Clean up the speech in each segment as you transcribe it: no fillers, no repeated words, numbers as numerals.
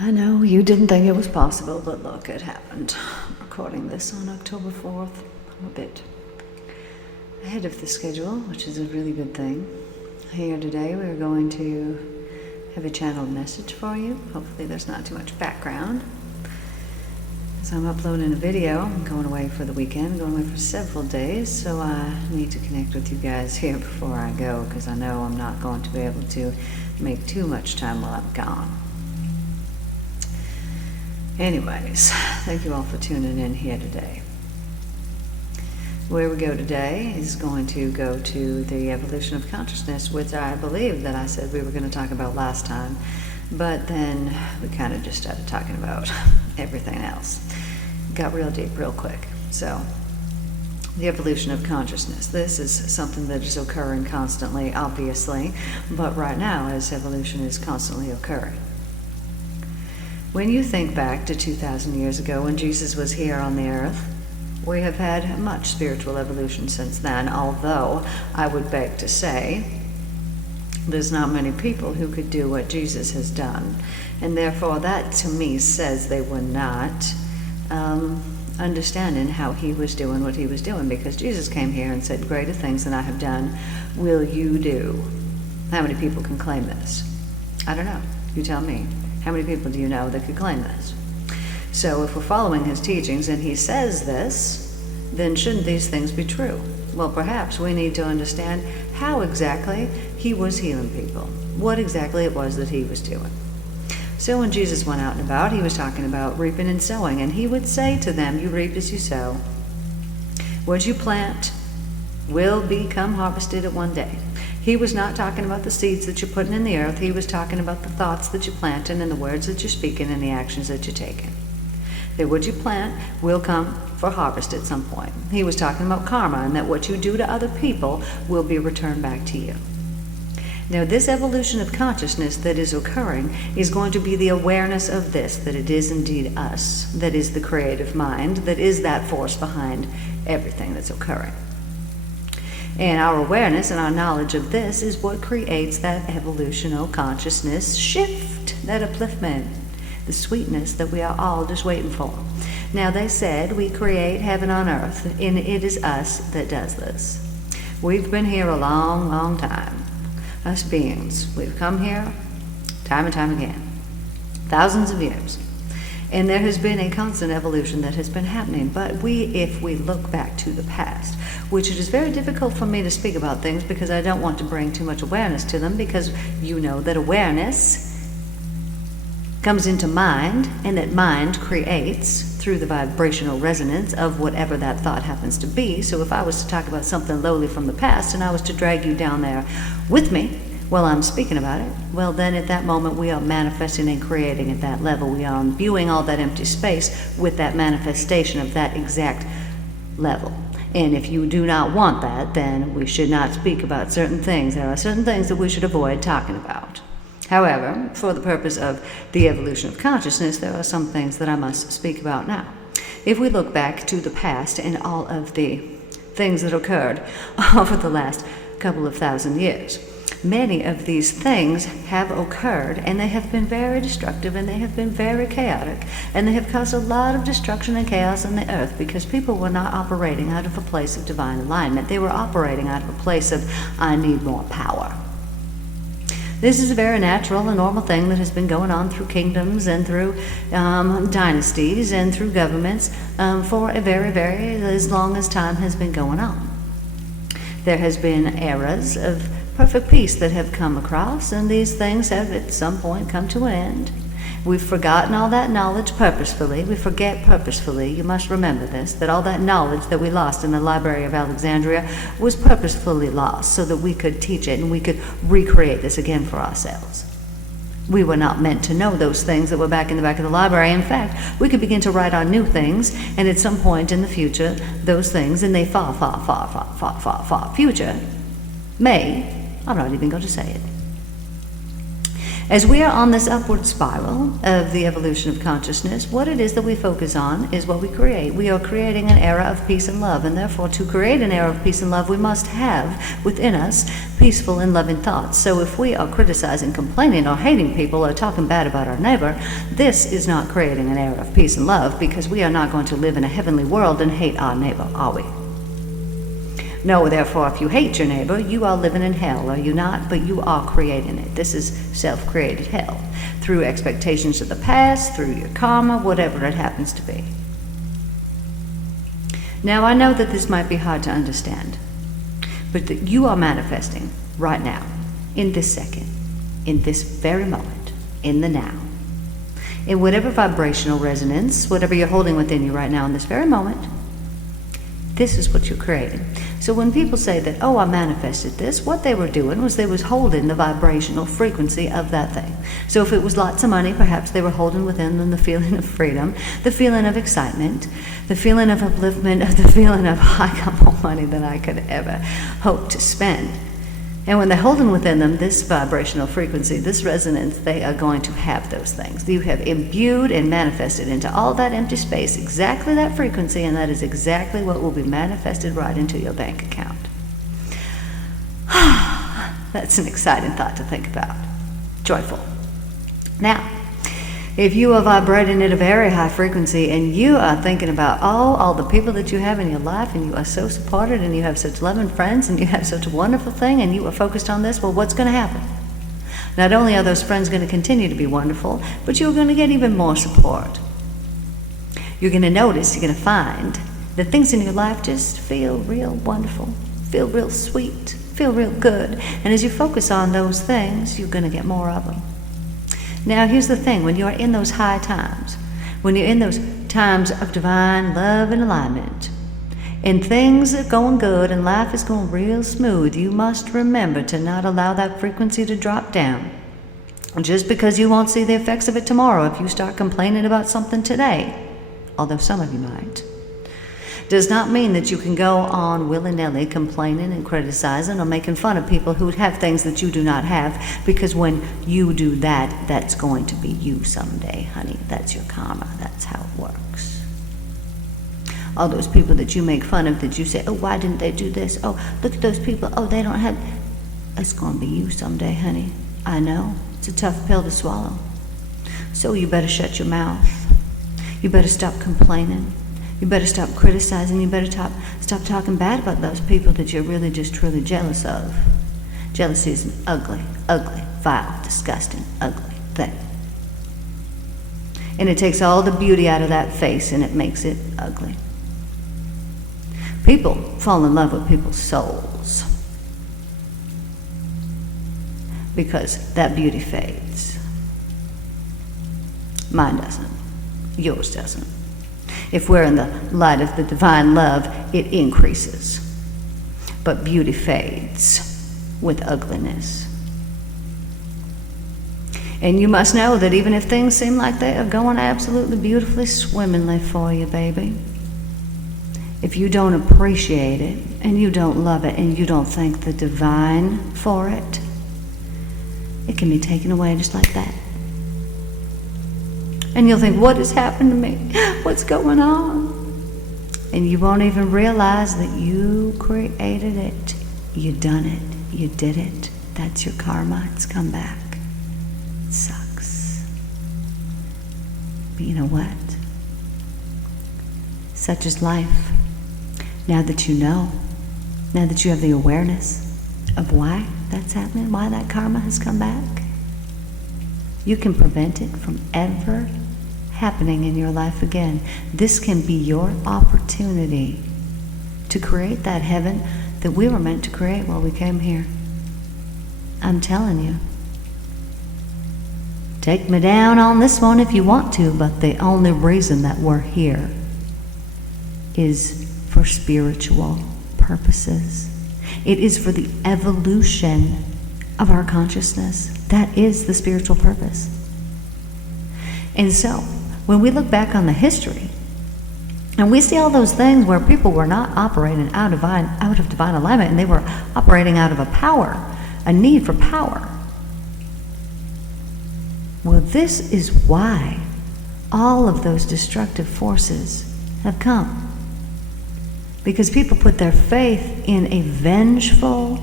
I know you didn't think it was possible, but look, it happened. I'm recording this on October 4th. I'm a bit ahead of the schedule, which is a really good thing. Here today we're going to have a channeled message for you. Hopefully there's not too much background. So I'm uploading a video. I'm going away for the weekend, going away for several days, so I need to connect with you guys here before I go, because I know I'm not going to be able to make too much time while I'm gone. Anyways, thank you all for tuning in here today. Where we go today is going to go to the evolution of consciousness, which I believe that I said we were going to talk about last time, but then we kind of just started talking about everything else. Got real deep real quick. So, the evolution of consciousness. This is something that is occurring constantly, obviously, but right now, as evolution is constantly occurring. When you think back to 2,000 years ago when Jesus was here on the earth, we have had much spiritual evolution since then, although I would beg to say there's not many people who could do what Jesus has done. And therefore that to me says they were not understanding how he was doing what he was doing, because Jesus came here and said, "Greater things than I have done will you do." How many people can claim this? I don't know. You tell me. How many people do you know that could claim this? So if we're following his teachings and he says this, then shouldn't these things be true? Well, perhaps we need to understand how exactly he was healing people, what exactly it was that he was doing. So when Jesus went out and about, he was talking about reaping and sowing, and he would say to them, "You reap as you sow. What you plant will become harvested at one day." He was not talking about the seeds that you're putting in the earth. He was talking about the thoughts that you're planting and the words that you're speaking and the actions that you're taking. That what you plant will come for harvest at some point. He was talking about karma, and that what you do to other people will be returned back to you. Now, this evolution of consciousness that is occurring is going to be the awareness of this, that it is indeed us, that is the creative mind, that is that force behind everything that's occurring. And our awareness and our knowledge of this is what creates that evolutional consciousness shift, that upliftment, the sweetness that we are all just waiting for. Now, they said we create heaven on earth, and it is us that does this. We've been here a long, long time. Us beings. We've come here time and time again. Thousands of years. And there has been a constant evolution that has been happening. But if we look back to the past, which it is very difficult for me to speak about things because I don't want to bring too much awareness to them, because you know that awareness comes into mind, and that mind creates through the vibrational resonance of whatever that thought happens to be. So if I was to talk about something lowly from the past and I was to drag you down there with me while I'm speaking about it, well, then at that moment we are manifesting and creating at that level. We are imbuing all that empty space with that manifestation of that exact level. And if you do not want that, then we should not speak about certain things. There are certain things that we should avoid talking about. However, for the purpose of the evolution of consciousness, there are some things that I must speak about now. If we look back to the past and all of the things that occurred over the last couple of thousand years, many of these things have occurred, and they have been very destructive, and they have been very chaotic, and they have caused a lot of destruction and chaos on the earth, because people were not operating out of a place of divine alignment. They were operating out of a place of, I need more power. This is a very natural and normal thing that has been going on through kingdoms and through dynasties and through governments for a very, very as long as time has been going on. There has been eras of perfect peace that have come across, and these things have at some point come to an end. We've forgotten all that knowledge purposefully. We forget purposefully. You must remember this, that all that knowledge that we lost in the Library of Alexandria was purposefully lost so that we could teach it and we could recreate this again for ourselves. We were not meant to know those things that were back in the back of the library. In fact, we could begin to write on new things, and at some point in the future, those things in the far, far, far, far, far, far, far future I'm not even going to say it. As we are on this upward spiral of the evolution of consciousness, what it is that we focus on is what we create. We are creating an era of peace and love, and therefore to create an era of peace and love, we must have within us peaceful and loving thoughts. So if we are criticizing, complaining, or hating people, or talking bad about our neighbor, this is not creating an era of peace and love, because we are not going to live in a heavenly world and hate our neighbor, are we? No, therefore, if you hate your neighbor, you are living in hell, are you not? But you are creating it. This is self-created hell, through expectations of the past, through your karma, whatever it happens to be. Now, I know that this might be hard to understand, but that you are manifesting right now, in this second, in this very moment, in the now, in whatever vibrational resonance, whatever you're holding within you right now in this very moment. This is what you're creating. So when people say that, oh, I manifested this, what they were doing was they was holding the vibrational frequency of that thing. So if it was lots of money, perhaps they were holding within them the feeling of freedom, the feeling of excitement, the feeling of upliftment, the feeling of, I got more money than I could ever hope to spend. And when they're holding within them this vibrational frequency, this resonance, they are going to have those things. You have imbued and manifested into all that empty space exactly that frequency, and that is exactly what will be manifested right into your bank account. That's an exciting thought to think about. Joyful. Now, if you are vibrating at a very high frequency and you are thinking about all the people that you have in your life, and you are so supported and you have such loving friends and you have such a wonderful thing and you are focused on this, well, what's going to happen? Not only are those friends going to continue to be wonderful, but you're going to get even more support. You're going to notice, you're going to find that things in your life just feel real wonderful, feel real sweet, feel real good. And as you focus on those things, you're going to get more of them. Now, here's the thing. When you're in those high times, when you're in those times of divine love and alignment, and things are going good and life is going real smooth, you must remember to not allow that frequency to drop down. Just because you won't see the effects of it tomorrow if you start complaining about something today, although some of you might, does not mean that you can go on willy-nilly complaining and criticizing or making fun of people who have things that you do not have, because when you do that, that's going to be you someday, honey. That's your karma. That's how it works. All those people that you make fun of, that you say, oh, why didn't they do this? Oh, look at those people. Oh, they don't have... It's going to be you someday, honey. I know. It's a tough pill to swallow. So you better shut your mouth. You better stop complaining. You better stop criticizing. You better stop talking bad about those people that you're really just truly jealous of. Jealousy is an ugly, ugly, vile, disgusting, ugly thing. And it takes all the beauty out of that face and it makes it ugly. People fall in love with people's souls because that beauty fades. Mine doesn't. Yours doesn't. If we're in the light of the divine love, it increases. But beauty fades with ugliness. And you must know that even if things seem like they are going absolutely beautifully swimmingly for you, baby, if you don't appreciate it, and you don't love it, and you don't thank the divine for it, it can be taken away just like that. And you'll think, what has happened to me? What's going on? And you won't even realize that you created it. You done it. You did it. That's your karma. It's come back. It sucks. But you know what? Such is life. Now that you know, now that you have the awareness of why that's happening, why that karma has come back, you can prevent it from ever happening in your life again. This can be your opportunity to create that heaven that we were meant to create while we came here. I'm telling you. Take me down on this one if you want to, but the only reason that we're here is for spiritual purposes. It is for the evolution of our consciousness. That is the spiritual purpose. And so, when we look back on the history, and we see all those things where people were not operating out of divine alignment, and they were operating out of a need for power. Well, this is why all of those destructive forces have come. Because people put their faith in a vengeful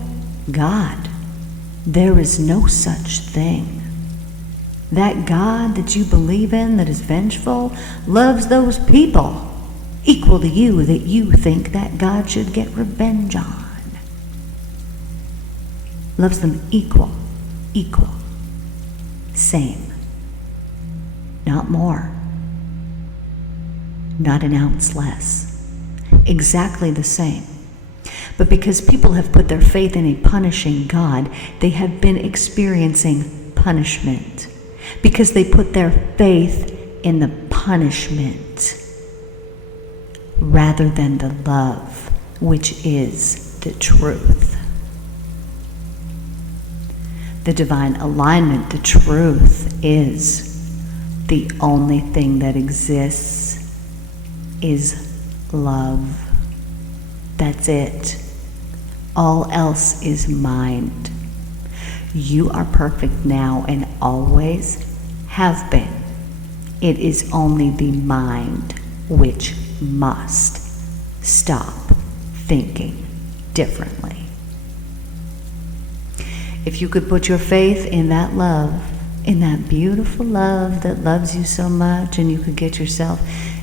God. There is no such thing. That God that you believe in that is vengeful loves those people equal to you that you think that God should get revenge on. Loves them equal, same, not more, not an ounce less, exactly the same. But because people have put their faith in a punishing God, they have been experiencing punishment. Because they put their faith in the punishment rather than the love, which is the truth. The divine alignment, the truth, is the only thing that exists is love. That's it. All else is mind. You are perfect now and always have been. It is only the mind which must stop thinking differently. If you could put your faith in that love, in that beautiful love that loves you so much, and you could get yourself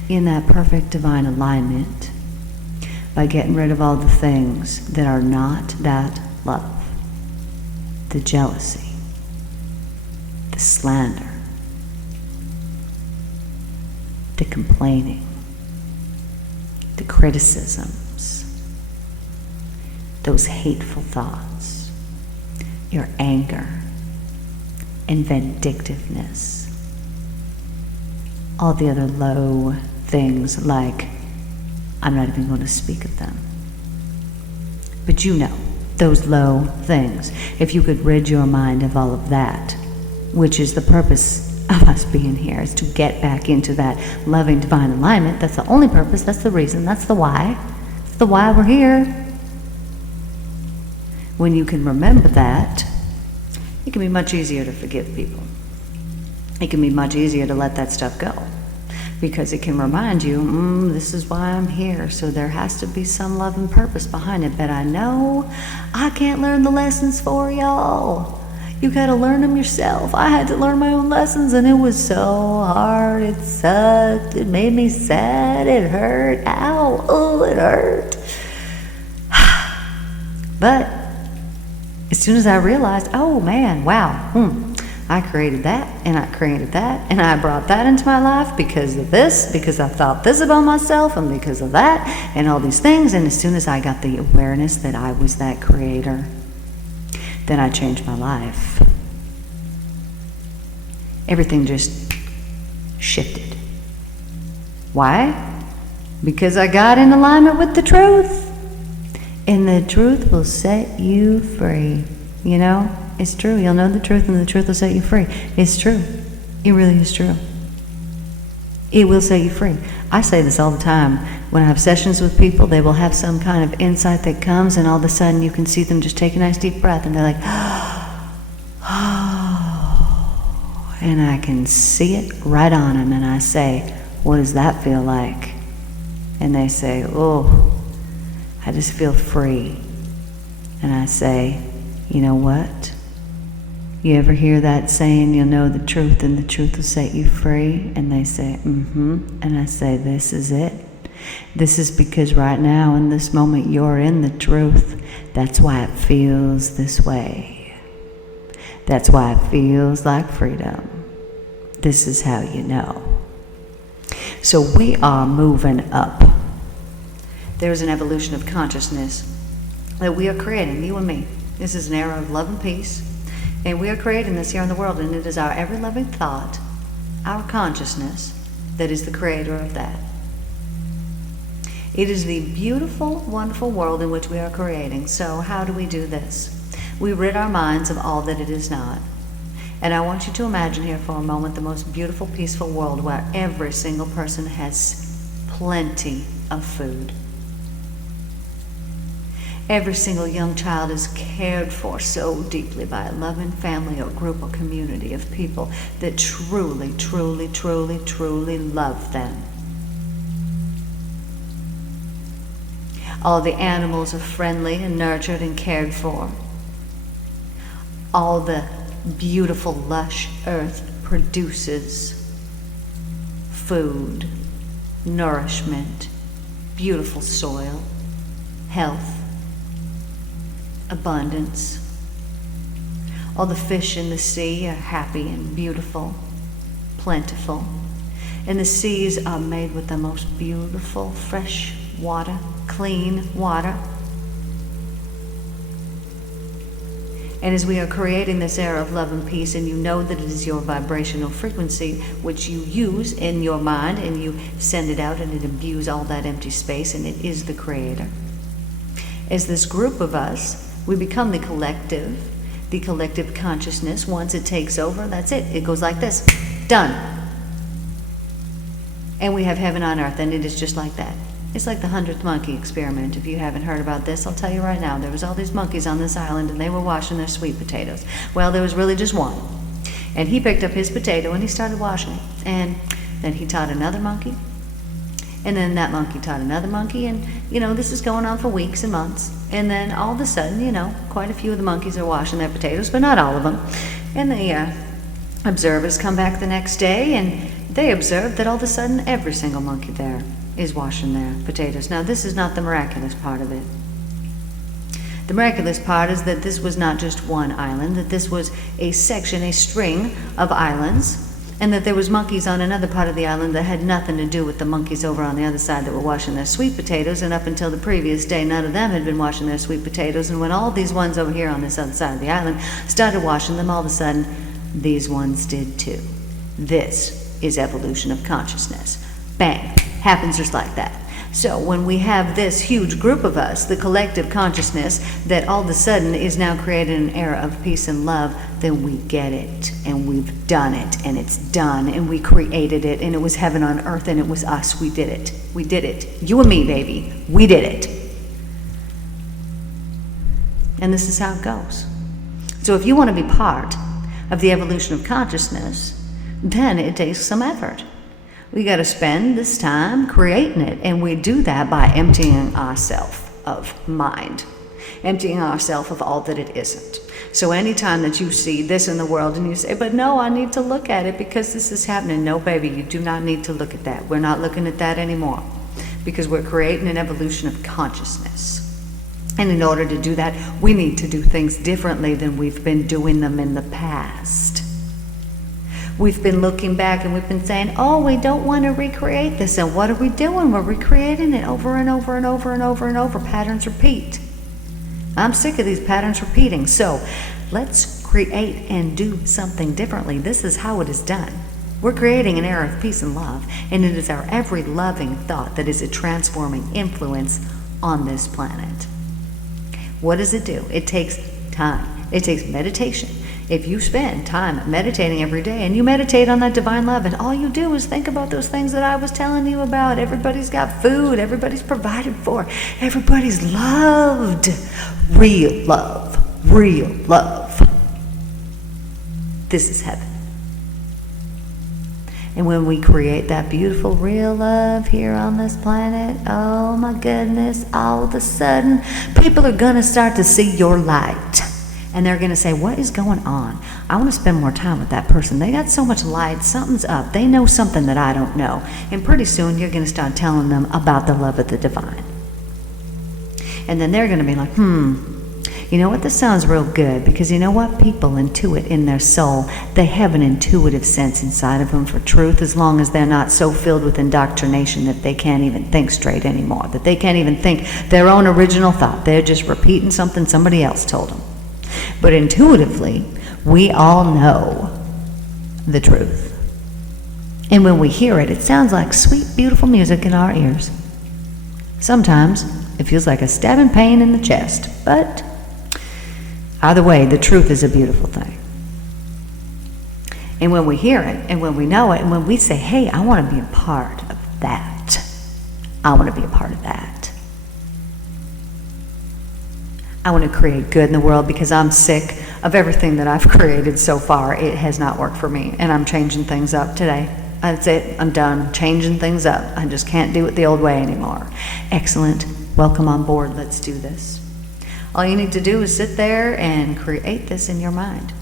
in that perfect divine alignment by getting rid of all the things that are not that love. The jealousy, the slander, the complaining, the criticisms, those hateful thoughts, your anger and vindictiveness, all the other low things like, I'm not even going to speak of them. But you know, those low things, if you could rid your mind of all of that, which is the purpose of us being here, is to get back into that loving divine alignment. That's the only purpose, that's the reason, that's the why. That's the why we're here. When you can remember that, it can be much easier to forgive people. It can be much easier to let that stuff go. Because it can remind you, this is why I'm here, so there has to be some love and purpose behind it. But I know I can't learn the lessons for y'all. You gotta learn them yourself. I had to learn my own lessons, and it was so hard. It sucked. It made me sad. It hurt. Ow. Oh, it hurt. But as soon as I realized, oh man, wow, I created that, and I created that, and I brought that into my life because of this, because I thought this about myself, and because of that, and all these things. And as soon as I got the awareness that I was that creator, then I changed my life. Everything just shifted. Why? Because I got in alignment with the truth. And the truth will set you free. You know? It's true. You'll know the truth, and the truth will set you free. It's true. It really is true. It will set you free. I say this all the time. When I have sessions with people, they will have some kind of insight that comes, and all of a sudden you can see them just take a nice deep breath, and they're like, oh, and I can see it right on them, and I say, what does that feel like? And they say, oh, I just feel free. And I say, you know what? You ever hear that saying, you'll know the truth and the truth will set you free? And they say, And I say, this is it. This is because right now, in this moment, you're in the truth. That's why it feels this way. That's why it feels like freedom. This is how you know. So we are moving up. There's an evolution of consciousness that we are creating, you and me. This is an era of love and peace. And we are creating this here in the world, and it is our ever-loving thought, our consciousness, that is the creator of that. It is the beautiful, wonderful world in which we are creating. So how do we do this? We rid our minds of all that it is not. And I want you to imagine here for a moment the most beautiful, peaceful world where every single person has plenty of food. Every single young child is cared for so deeply by a loving family or group or community of people that truly, truly, truly, truly love them. All the animals are friendly and nurtured and cared for. All the beautiful, lush earth produces food, nourishment, beautiful soil, health, abundance. All the fish in the sea are happy and beautiful, plentiful. And the seas are made with the most beautiful fresh water, clean water. And as we are creating this era of love and peace, and you know that it is your vibrational frequency, which you use in your mind, and you send it out, and it imbues all that empty space, and it is the creator. As this group of us, we become the collective consciousness. Once it takes over, that's it. It goes like this. Done. And we have heaven on earth, and it is just like that. It's like the 100th monkey experiment. If you haven't heard about this, I'll tell you right now. There was all these monkeys on this island, and they were washing their sweet potatoes. Well, there was really just one. And he picked up his potato, and he started washing it. And then he taught another monkey. And then that monkey taught another monkey. And, this is going on for weeks and months. And then all of a sudden, quite a few of the monkeys are washing their potatoes, but not all of them. And the observers come back the next day, and they observe that all of a sudden every single monkey there is washing their potatoes. Now, this is not the miraculous part of it. The miraculous part is that this was not just one island, that this was a section, a string of islands, and that there was monkeys on another part of the island that had nothing to do with the monkeys over on the other side that were washing their sweet potatoes, and up until the previous day, none of them had been washing their sweet potatoes, and when all these ones over here on this other side of the island started washing them, all of a sudden, these ones did too. This is evolution of consciousness. Bang. Happens just like that. So when we have this huge group of us, the collective consciousness, that all of a sudden is now creating an era of peace and love, then we get it, and we've done it, and it's done, and we created it, and it was heaven on earth, and it was us. We did it. We did it. You and me, baby. We did it. And this is how it goes. So if you want to be part of the evolution of consciousness, then it takes some effort. We got to spend this time creating it, and we do that by emptying ourselves of mind, emptying ourselves of all that it isn't. So anytime that you see this in the world and you say, but no, I need to look at it because this is happening. No, baby, you do not need to look at that. We're not looking at that anymore because we're creating an evolution of consciousness. And in order to do that, we need to do things differently than we've been doing them in the past. We've been looking back and we've been saying, oh, we don't want to recreate this. And what are we doing? We're recreating it over and over and over and over and over. Patterns repeat. I'm sick of these patterns repeating. So let's create and do something differently. This is how it is done. We're creating an era of peace and love. And it is our every loving thought that is a transforming influence on this planet. What does it do? It takes time. It takes meditation. If you spend time meditating every day and you meditate on that divine love and all you do is think about those things that I was telling you about, everybody's got food, everybody's provided for, everybody's loved. Real love, real love. This is heaven. And when we create that beautiful real love here on this planet, oh my goodness, all of a sudden people are going to start to see your light. And they're going to say, what is going on? I want to spend more time with that person. They got so much light. Something's up. They know something that I don't know. And pretty soon you're going to start telling them about the love of the divine. And then they're going to be like, you know what? This sounds real good. Because you know what? People intuit in their soul. They have an intuitive sense inside of them for truth, as long as they're not so filled with indoctrination that they can't even think straight anymore. That they can't even think their own original thought. They're just repeating something somebody else told them. But intuitively, we all know the truth. And when we hear it, it sounds like sweet, beautiful music in our ears. Sometimes it feels like a stabbing pain in the chest. But either way, the truth is a beautiful thing. And when we hear it, and when we know it, and when we say, hey, I want to be a part of that. I want to be a part of that. I want to create good in the world because I'm sick of everything that I've created so far. It has not worked for me, and I'm changing things up today. That's it. I'm done changing things up. I just can't do it the old way anymore. Excellent. Welcome on board. Let's do this. All you need to do is sit there and create this in your mind.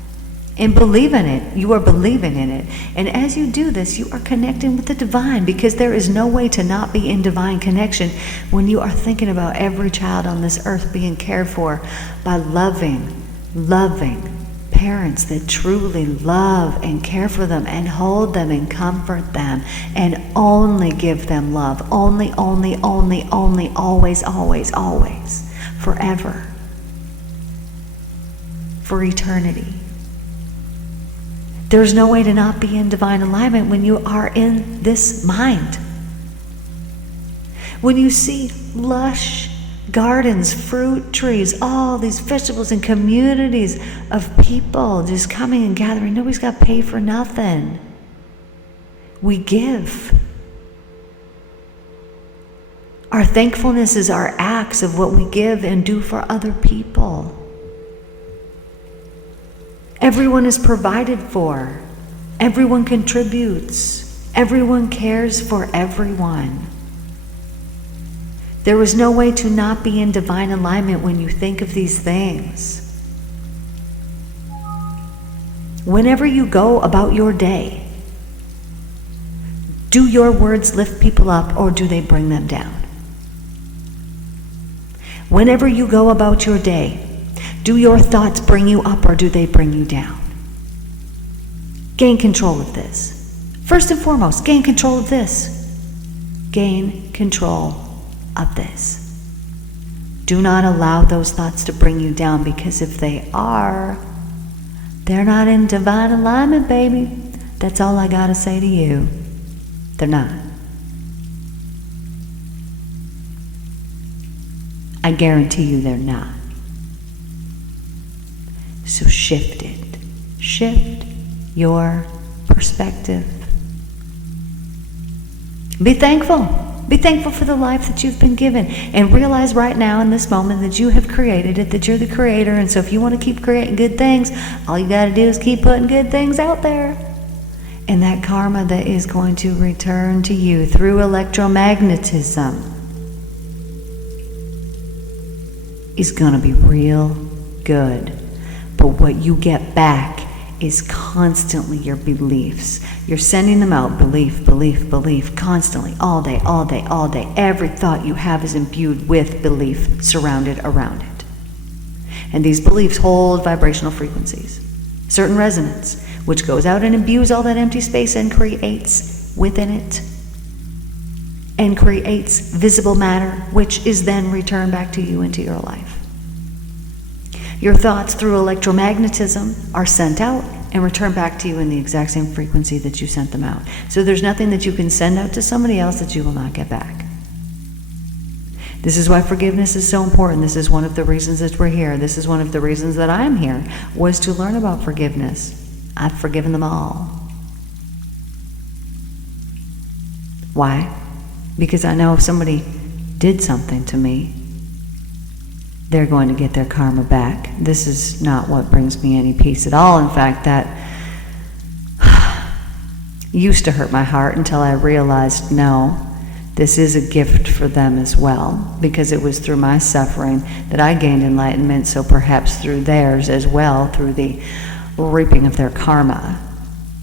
And believe in it. You are believing in it. And as you do this, you are connecting with the divine, because there is no way to not be in divine connection when you are thinking about every child on this earth being cared for by loving parents that truly love and care for them and hold them and comfort them and only give them love. Only, always, forever. For eternity. There's no way to not be in divine alignment when you are in this mind. When you see lush gardens, fruit trees, all these vegetables and communities of people just coming and gathering, nobody's got to pay for nothing. We give. Our thankfulness is our acts of what we give and do for other people. Everyone is provided for. Everyone contributes. Everyone cares for everyone. There is no way to not be in divine alignment when you think of these things. Whenever you go about your day, do your words lift people up or do they bring them down? Whenever you go about your day, do your thoughts bring you up or do they bring you down? Gain control of this. First and foremost, gain control of this. Gain control of this. Do not allow those thoughts to bring you down, because if they are, they're not in divine alignment, baby. That's all I gotta say to you. They're not. I guarantee you they're not. So shift it. Shift your perspective. Be thankful. Be thankful for the life that you've been given. And realize right now in this moment that you have created it, that you're the creator. And so if you want to keep creating good things, all you got to do is keep putting good things out there. And that karma that is going to return to you through electromagnetism is going to be real good. But what you get back is constantly your beliefs. You're sending them out, belief, constantly, all day. Every thought you have is imbued with belief surrounded around it. And these beliefs hold vibrational frequencies, certain resonance, which goes out and imbues all that empty space and creates within it, and creates visible matter, which is then returned back to you into your life. Your thoughts through electromagnetism are sent out and returned back to you in the exact same frequency that you sent them out. So there's nothing that you can send out to somebody else that you will not get back. This is why forgiveness is so important. This is one of the reasons that we're here. This is one of the reasons that I'm here, was to learn about forgiveness. I've forgiven them all. Why? Because I know if somebody did something to me, they're going to get their karma back. This is not what brings me any peace at all. In fact, that used to hurt my heart until I realized, no, this is a gift for them as well, because it was through my suffering that I gained enlightenment, so perhaps through theirs as well, through the reaping of their karma,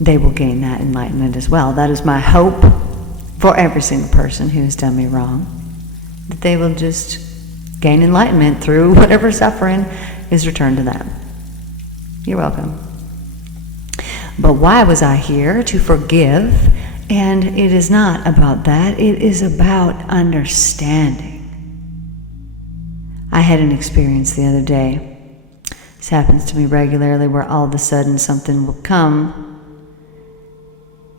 they will gain that enlightenment as well. That is my hope for every single person who has done me wrong, that they will just gain enlightenment through whatever suffering is returned to them. You're welcome. But why was I here? To forgive. And it is not about that. It is about understanding. I had an experience the other day. This happens to me regularly, where all of a sudden something will come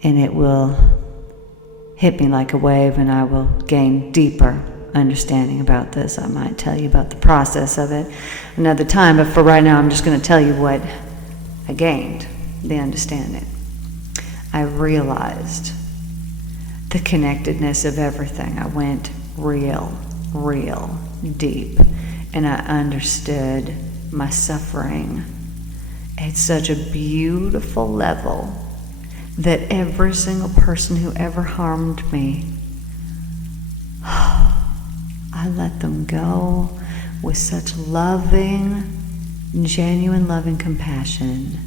and it will hit me like a wave, and I will gain deeper understanding about this. I might tell you about the process of it another time, but for right now I'm just going to tell you what I gained, the understanding. I realized the connectedness of everything. I went real deep and I understood my suffering at such a beautiful level that every single person who ever harmed me, I let them go with such loving, genuine love and compassion.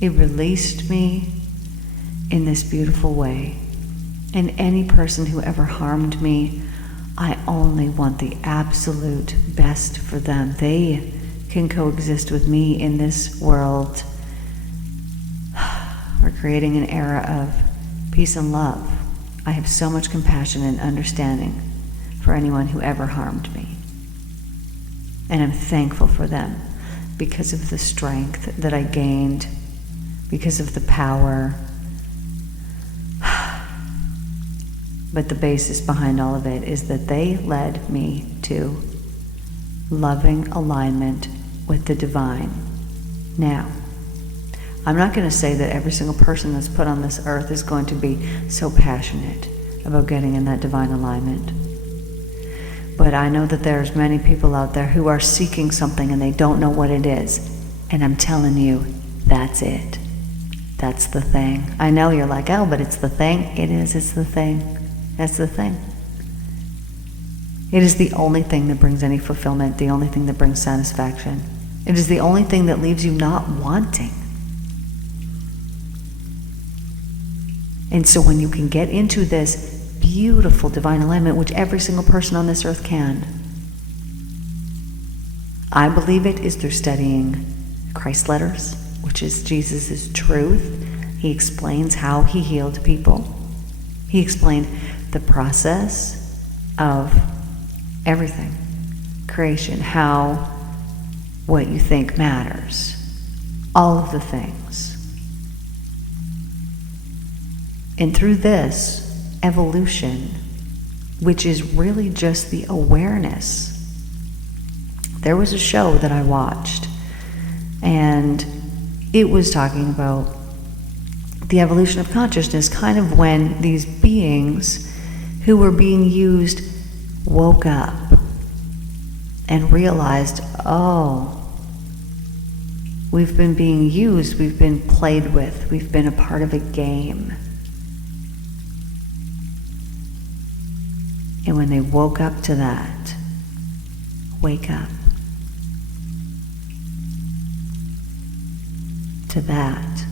It released me in this beautiful way. And any person who ever harmed me, I only want the absolute best for them. They can coexist with me in this world. We're creating an era of peace and love. I have so much compassion and understanding for anyone who ever harmed me. And I'm thankful for them because of the strength that I gained, because of the power. But the basis behind all of it is that they led me to loving alignment with the divine. Now, I'm not going to say that every single person that's put on this earth is going to be so passionate about getting in that divine alignment. But I know that there's many people out there who are seeking something and they don't know what it is. And I'm telling you, that's it. That's the thing. I know you're like, oh, but it's the thing. It is, it's the thing. That's the thing. It is the only thing that brings any fulfillment, the only thing that brings satisfaction. It is the only thing that leaves you not wanting. And so when you can get into this beautiful divine alignment, which every single person on this earth can, I believe it is through studying Christ letters, which is Jesus' truth. He explains how he healed people. He explained the process of everything, creation, how what you think matters, all of the things. And through this evolution, which is really just the awareness. There was a show that I watched, and it was talking about the evolution of consciousness, kind of when these beings who were being used woke up and realized, oh, we've been being used, we've been played with, we've been a part of a game. And when they woke up to that, wake up to that,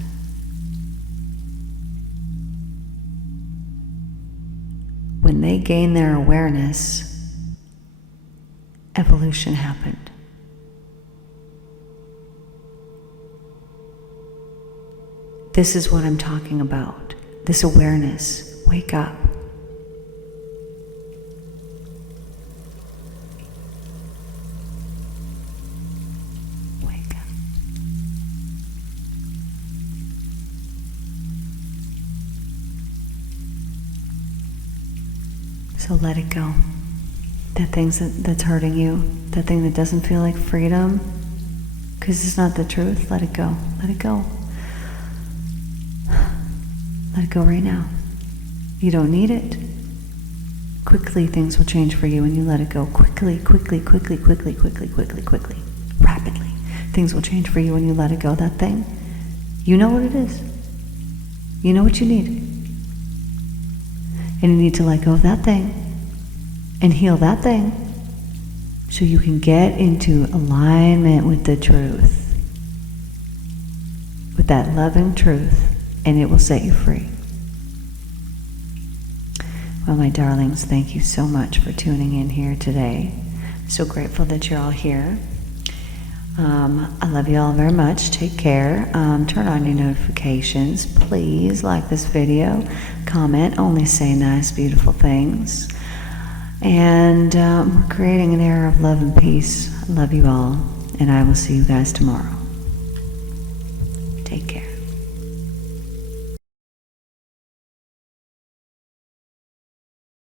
when they gained their awareness, evolution happened. This is what I'm talking about. This awareness. Wake up. Wake up. So let it go. That thing that's hurting you, that thing that doesn't feel like freedom, because it's not the truth, let it go. Let it go. Let it go right now. You don't need it. Quickly things will change for you when you let it go. Quickly, quickly, quickly, quickly, quickly, quickly, quickly. Rapidly. Things will change for you when you let it go. That thing, you know what it is. You know what you need. And you need to let go of that thing and heal that thing so you can get into alignment with the truth, with that loving truth, and it will set you free. Well, my darlings, thank you so much for tuning in here today. So grateful that you're all here. I love you all very much. Take care. Turn on your notifications. Please like this video. Comment. Only say nice, beautiful things. And we're creating an era of love and peace. I love you all. And I will see you guys tomorrow.